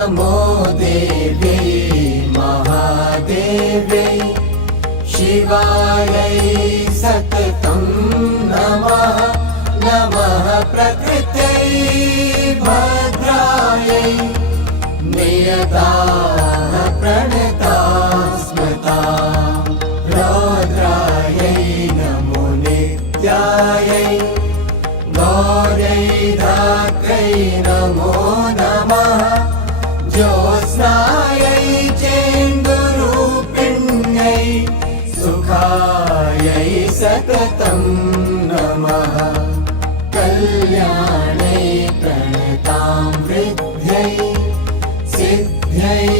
नमो देव्यै महादेव्यै शिवायै सततं नमः। नमः प्रकृत्यै भद्रायै नियताः प्रणताः स्मृताः। रौद्रायै नमो नित्यायै गौर्यै धात्र्यै नमो नमः। ज्योत्स्नायै चेन्दुरूपिण्यै सुखायै सततं नमः। कल्याणै प्रणतां वृद्ध्यै सिद्ध्यै